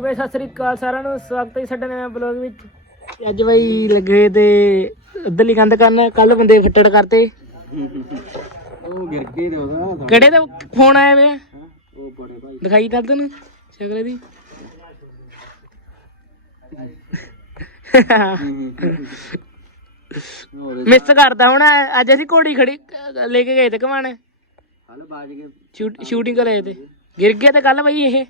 ਬਈ ਸਤਿ ਸ੍ਰੀ ਅਕਾਲ ਸਾਰਿਆਂ ਨੂੰ। ਸਵਾਗਤ ਹੈ ਸਾਡੇ ਨਵੇਂ ਬਲੌਗ ਵਿੱਚ। ਤੇ ਅੱਜ ਬਈ ਲੱਗੇ ਤੇ ਉੱਧਰਲੀ ਕੰਧ ਕਰਨ। ਕੱਲ ਬੰਦੇ ਫੱਟੜ ਕਰਤੇ। ਉਹ ਗਿਰ ਕੇ ਦੇ ਉਹਦਾ ਕਿਹੜੇ ਦਾ ਫੋਨ ਆਇਆ ਵੇ ਉਹ ਬੜੇ ਭਾਈ। ਦਿਖਾਈ ਤਾਂ ਤੈਨੂੰ ਸ਼ਕਲ ਦੀ ਮਿਸ ਕਰਦਾ ਹੁਣ ਅੱਜ ਅਸੀਂ ਘੋੜੀ ਖੜੀ ਲੈ ਕੇ ਗਏ ਤੇ ਘਮਾਣ। ਹਲ ਬਾਜ ਕੇ ਸ਼ੂਟਿੰਗ ਕਰੇ ਤੇ। ਗਿਰ ਗਿਆ ਤੇ ਕੱਲ ਬਈ ਇਹ।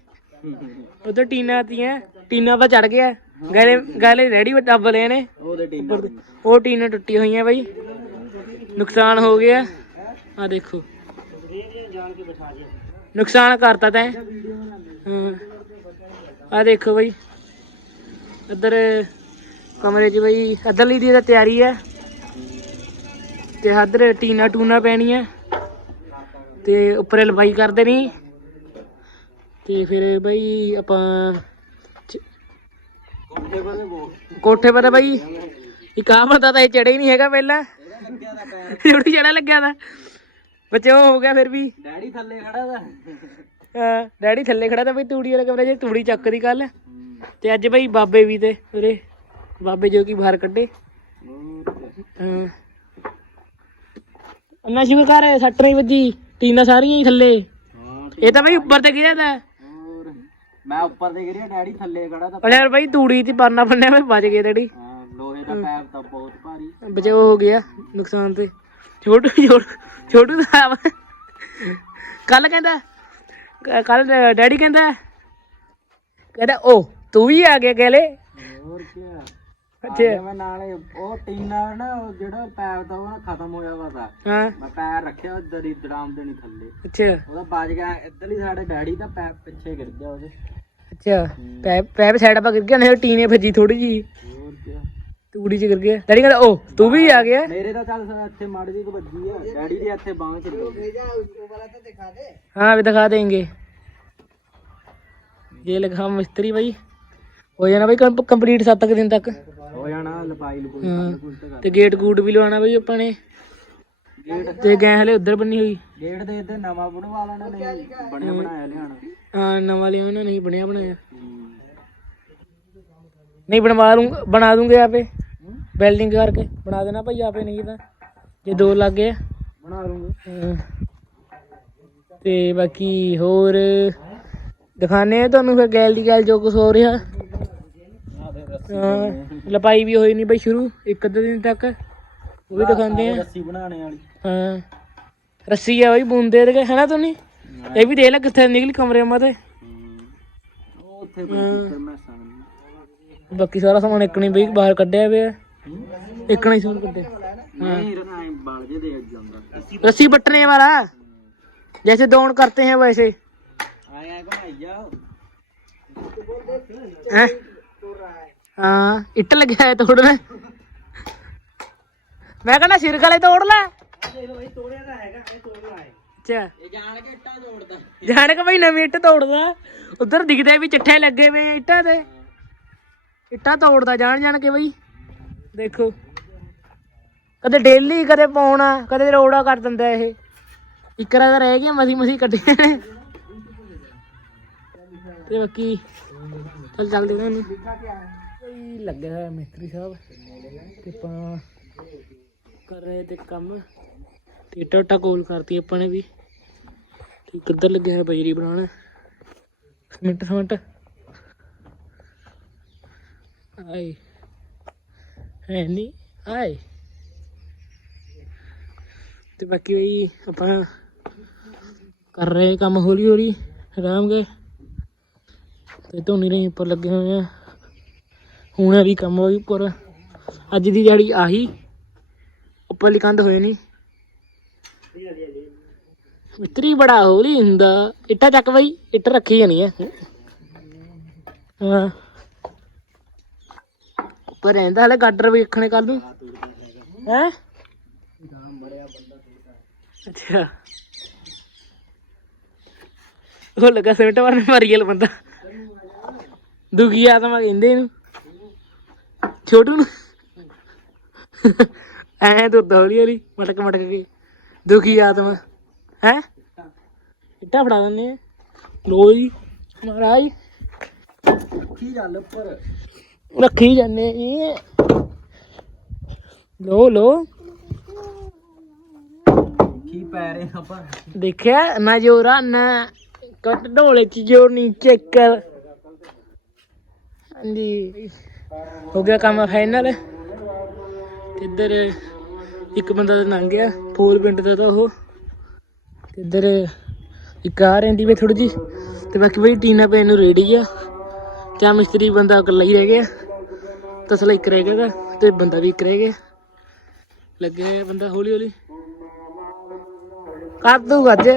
ਉਧਰ ਟੀਨਾ ਤੀਆਂ ਟੀਨਾ ਪਾ ਚੜ ਗਿਆ। ਗਾਲੇ ਗਾਲੇ ਰੈਡੀ ਡੱਬ ਲਏ ਨੇ। ਉਹਦੇ ਟੀਨਾ ਉਹ ਟੀਨਾਂ ਟੁੱਟੀ ਹੋਈਆਂ ਬਾਈ। ਨੁਕਸਾਨ ਹੋ ਗਿਆ। ਆ ਦੇਖੋ। ਨੁਕਸਾਨ ਕਰਤਾ ਤੈਂ। ਹਾਂ। ਆ ਦੇਖੋ ਬਾਈ। ਇੱਧਰ ਕਮਰੇ 'ਚ ਬਾਈ ਅੱਧਰਲੀ ਦੀ ਤਾਂ ਤਿਆਰੀ ਹੈ ਤੇ ਇੱਧਰ ਟੀਨਾ ਟੂਨਾ ਪੈਣੀਆਂ। ਤੇ ਉੱਪਰੇ ਲਵਾਈ ਕਰਦੇ ਨਹੀਂ ਤੇ ਫਿਰ ਬਾਈ ਆਪਾਂ ਕੋਠੇ ਪਰ ਬਾਈ। ਇੱਕ ਆ ਬੰਦਾ ਤਾਂ ਇਹ ਚੜੇ ਹੀ ਨਹੀਂ ਹੈਗਾ ਪਹਿਲਾਂ। ਦਾ ਜੁੜੀ ਚੜਾ ਲੱਗਿਆ ਦਾ ਬੱਚੇ ਉਹ ਹੋ ਗਿਆ ਫਿਰ ਵੀ। ਡੈਡੀ ਥੱਲੇ ਖੜਾ ਦਾ ਹਾਂ, ਡੈਡੀ ਥੱਲੇ ਖੜਾ ਤਾਂ ਬਈ ਤੂੜੀ ਵਾਲੇ ਕਮਰੇ 'ਚ ਤੂੜੀ ਚੱਕਦੀ ਕੱਲ ਤੇ ਅੱਜ ਬਈ ਬਾਬੇ ਵੀ ਤੇ ਉਰੇ ਬਾਬੇ ਜੋ ਕੀ ਬਾਹਰ ਕੱਢੇ। ਹਾਂ। ਅੰਨਾ ਸ਼ੁਕਰ ਕਰ ਸੱਟ ਨਹੀਂ ਵੱਜੀ ਟੀਨਾ ਸਾਰੀਆਂ ਹੀ ਥੱਲੇ। ਇਹ ਤਾਂ ਬਈ ਉੱਪਰ ਤੇ ਗਿਰਿਆ ਤਾ। ਮੈਂ ਉੱਪਰ ਤੇ ਗਿਰਿਆ ਡੈਡੀ ਥੱਲੇ ਖੜਾ ਤਾਂ ਉਹ ਯਾਰ ਬਈ ਤੂੜੀ ਤੇ ਪਾਨਾ ਬੰਨਿਆ ਮੈਂ ਬਚ ਗਏ ਡੈਡੀ। ਹਾਂ ਲੋਹੇ ਦਾ ਪੈਪ ਤਾਂ ਬਹੁਤ ਭਾਰੀ। ਬਚਾਓ ਹੋ ਗਿਆ ਨੁਕਸਾਨ ਤੇ। ਛੋਟੂ ਛੋਟੂ ਛੋਟੂ ਦਾ ਕੱਲ ਕਹਿੰਦਾ ਕੱਲ ਡੈਡੀ ਕਹਿੰਦਾ ਕਹਿੰਦਾ ਉਹ ਤੂੰ ਵੀ ਆ ਗਿਆ ਗੇਲੇ? ਹੋਰ ਕੀ ਅੱਛਾ ਮੈਂ ਨਾਲੇ ਉਹ ਟੀਨਾ ਨਾ ਉਹ ਜਿਹੜਾ ਪੈਪ ਦਾ ਉਹ ਨਾ ਖਤਮ ਹੋਇਆ ਵਾ ਤਾ ਹਾਂ ਮੈਂ ਪੈਰ ਰੱਖਿਆ ਉਧਰ ਹੀ ਦੜਾਮ ਦੇਣੀ ਥੱਲੇ ਅੱਛਾ ਉਹਦਾ ਵੱਜ ਗਿਆ ਇੱਧਰਲੀ ਸਾਡੇ ਡੈਡੀ ਦਾ ਪੈਪ ਪਿੱਛੇ ਗਿਰ ਗਿਆ ਉਹਦੇ ਅੱਛਾ ਪੈ ਪੈਪ ਸਾਈਡ ਪਾ ਗਿਰ ਗਿਆ ਨਹੀਂ ਟੀਨੇ ਭੱਜੀ ਥੋੜੀ ਜੀ ਹੋਰ ਕੀ ਤੂੜੀ ਚ ਗਿਰ ਗਿਆ ਡੈਡੀ ਕਹਿੰਦਾ ਉਹ ਤੂੰ ਵੀ ਆ ਗਿਆ ਮੇਰੇ ਤਾਂ ਚੱਲ ਸਰ ਇੱਥੇ ਮਾੜੀ ਜਿਹੀ ਕੁ ਵੱਜੀ ਆ ਡੈਡੀ ਦੀ ਇੱਥੇ ਬਾਂਹ ਚ ਲੱਗੀ हाँ अभी दिखा देंगे ये लगा मिस्त्री भाई हो जाना भाई कंप्लीट सात तक दिन तक ਤੇ ਗੇਟ ਗੂਟ ਵੀ ਲਵਾਉਣਾ ਬਈ ਆਪਾਂ ਨੇ। ਤੇ ਗਏ ਹਲੇ ਉਧਰ ਬੰਨੀ ਹੋਈ। ਗੇਟ ਦੇ ਇੱਧਰ ਨਵਾਂ ਬੁੜਵਾ ਲੈਣਾ ਨਹੀਂ ਬਣਿਆ ਬਣਾਇਆ ਲਿਆਣਾ। ਆ ਨਵਾਂ ਲਿਆ ਨਹੀਂ ਬਣਿਆ ਬਣਾਇਆ। ਨਹੀਂ ਬਣਵਾ ਲੂੰ ਬਣਾ ਦੂੰਗੇ ਆਪੇ। ਹਮ? ਵੈਲਡਿੰਗ ਕਰਕੇ ਬਣਾ ਦੇਣਾ ਭਾਈ ਆਪੇ ਨਹੀਂ ਤਾਂ ਜੇ ਦੋ ਲੱਗ ਗਏ। ਬਣਾ ਲੂੰਗਾ। ਤੇ ਬਾਕੀ ਹੋਰ ਦਿਖਾਣੇ ਤੁਹਾਨੂੰ ਫਿਰ ਗੈਲ ਦੀ ਗੈਲ ਜੋ ਕੁਝ ਹੋ ਰਿਹਾ। ਹਾਂ ਲਪਾਈ ਵੀ ਹੋਈ ਨਹੀਂ ਬਈ ਸ਼ੁਰੂ ਇੱਕ ਅੱਧੇ ਦਿਨ ਤੱਕ ਉਹ ਵੀ ਦਿਖਾਉਂਦੇ ਆ ਰੱਸੀ ਬਣਾਉਣੇ ਵਾਲੀ ਹਾਂ ਰੱਸੀ ਆ ਬਈ ਬੂੰਦੇ ਦੇ ਹੈ ਨਾ ਤੁਨੀ ਇਹ ਵੀ ਦੇਖ ਲੈ ਕਿੱਥੇ ਨਿਕਲੀ ਕਮਰੇ ਮਾ ਤੇ ਉਹ ਉੱਥੇ ਬੈਠੀ ਫਿਰ ਮੈਂ ਸਾਂ ਬਾਕੀ ਸਾਰਾ ਸਮਾਨ ਇੱਕ ਨਹੀਂ ਬਈ ਬਾਹਰ ਕੱਢਿਆ ਪਿਆ ਇੱਕ ਨਹੀਂ ਸੂਰ ਕੱਢਿਆ ਨਹੀਂ ਰਖਾਏ ਬਾਲ ਜੇ ਦੇ ਜਾਂਦਾ रस्सी बटने वाला जैसे दौड़ करते हैं वैसे ਆਇਆ ਘਮਾਈ ਜਾ हैं? ਹਾਂ, ਇੱਟ ਲੱਗਿਆ ਹੈ ਤੋੜਨ। ਮੈਂ ਕਹਿੰਦਾ ਸਿਰ ਗਲੇ ਤੋੜ ਲੈ। ਅੱਛਾ। ਜਾਣ ਕੇ ਬਈ ਨਵੀਂ ਇੱਟ ਤੋੜਦਾ। ਉਧਰ ਦਿਖਦਾ ਵੀ ਚਿੱਠੇ ਲੱਗੇ ਵੇ ਇੱਟਾਂ ਤੇ। ਇੱਟਾਂ ਤੋੜਦਾ ਜਾਣ ਜਾਣ ਕੇ ਬਈ। ਦੇਖੋ। ਕਦੇ ਡੇਲੀ ਕਦੇ ਪਾਉਣਾ, ਕਦੇ ਰੋੜਾ ਕਰ ਦਿੰਦਾ ਇਹ। ਇਕਰਾ ਦਾ ਰਹਿ ਗਿਆ ਮਸੀ ਮਸੀ ਕੱਢੇ ਤੇ ਬਾਕੀ ਚੱਲ ਚੱਲਦੇ ਨੇ। ਕੋਈ ਲੱਗਿਆ ਹੋਇਆ ਮਿਸਤਰੀ ਸਾਹਿਬ। ਤੇ ਆਪਾਂ ਕਰ ਰਹੇ ਤੇ ਕੰਮ। ਤੇ ਟੋਟਾ ਕੋਲ ਕਰਤੀ ਆਪਾਂ ਨੇ ਵੀ। ਤੇ ਕਿੱਧਰ ਲੱਗਿਆ ਹੋਇਆ ਬਜਰੀ ਬਣਾਉਣ? ਮਿੰਟ ਮਿੰਟ ਆਏ। ਹੈ ਨਹੀਂ ਆਏ। ਤੇ ਬਾਕੀ ਬਈ ਆਪਾਂ ਕਰ ਰਹੇ ਕੰਮ ਹੌਲੀ ਹੌਲੀ ਆਰਾਮ ਗਏ। ਤੇ ਧੋਨੀ ਰਹੀ ਉੱਪਰ ਲੱਗੇ ਹੋਏ ਆ। ਹੁਣ ਵੀ ਕੰਮ ਹੋਈ ਉੱਪਰ ਅੱਜ ਦੀ ਦਿਹਾੜੀ ਆਹੀ। ਉੱਪਰਲੀ ਕੰਧ ਹੋਏ ਨਹੀਂ ਮਿੱਤਰੀ ਬੜਾ ਹੌਲੀ ਹੁੰਦਾ। ਇੱਟਾਂ ਚੱਕ ਬਈ, ਇੱਟ ਰੱਖੀ ਜਾਣੀ ਹੈ ਹਾਂ। ਉੱਪਰ ਰਹਿੰਦਾ ਹਲੇ ਗਾਡਰ ਵੇਖਣੇ ਕੱਲ ਨੂੰ। ਹੈ? ਅੱਛਾ। ਉਹ ਲੱਗਾ ਸਿਮਟ ਮਾਰਨ ਮਰੀਅਲ ਬੰਦਾ। ਦੁਖੀ ਆਤਮਾ ਕਹਿੰਦੇ ਇਹਨੂੰ। ਛੋਟੂ ਨੂੰ ਐ ਤੁਰਦਾ ਹੌਲੀ ਹੌਲੀ ਮਟਕ ਮਟਕ ਕੇ। ਦੁਖੀ ਆਤਮਾ। ਹੈ? ਇੱਟਾ ਫੜਾ ਦਿੰਦੇ ਆ। ਲੋ ਜੀ ਮਹਾਰਾਜ। ਕੀ ਗੱਲ ਉੱਪਰ। ਰੱਖੀ ਜਾਂਦੇ ਜੀ ਲੋ ਲੋ ਕੀ ਪੈ ਰਹੇ ਆਪਾਂ? ਦੇਖਿਆ? ਨਾ ਜੋਰਾ ਨਾ ਕੱਟ ਢੋਲੇ ਚ ਜੋਰ ਨਹੀਂ ਚੈੱਕ ਕਰ ਹਾਂਜੀ। ਹੋ ਗਿਆ ਕੰਮ ਫਾਈਨਲ ਇੱਧਰ ਇੱਕ ਬੰਦਾ ਤਾਂ ਲੰਘ ਗਿਆ ਫੂਲ ਪਿੰਡ ਦਾ ਤਾਂ ਉਹ। ਤੇ ਇੱਧਰ ਇੱਕ ਆ ਰਹਿੰਦੀ ਵੇ ਥੋੜੀ ਜੀ ਤੇ ਬਾਕੀ ਬਈ ਟੀਨਾ ਪੈਨ ਨੂੰ ਰੈਡੀ ਆ। ਤੇ ਮਿਸਤਰੀ ਬੰਦਾ ਇਕੱਲਾ ਹੀ ਰਹਿ ਗਿਆ। ਤਸਲਾ ਇੱਕ ਰਹਿ ਗਿਆ ਗਾ, ਤੇ ਬੰਦਾ ਵੀ ਇੱਕ ਰਹਿ ਗਿਆ। ਲੱਗੇ ਬੰਦਾ ਹੌਲੀ ਹੌਲੀ ਕਰ ਦੂਗਾ ਅੱਜ